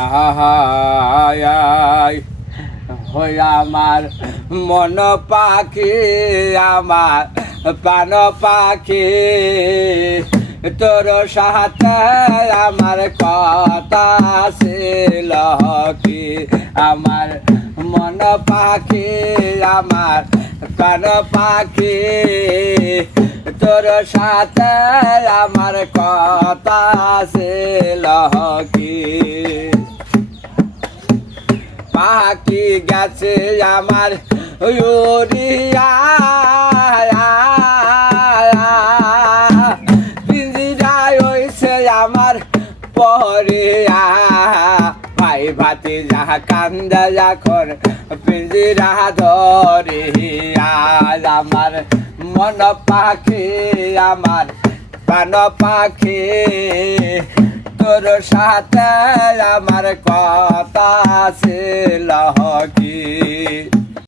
আহাই হই আমার মন পাখি, আমার প্রাণ পাখি, তোর সাথে আমার কথা ছিল কি। আমার মন পাখি, আমার প্রাণ পাখি, তোর সাথে আমার কথা ছিল কি। পাখি গেছে আমার উড়িয়া, পিঞ্জিরায় হইছে আমার পরিয়া। ভাই ভাতি যাহা কান্দা যখন পিঞ্জিরা ধরিয়া। আমার মন পাখি, আমার প্রাণ পাখি, তোর সাথে আমার কথা ছিল কি।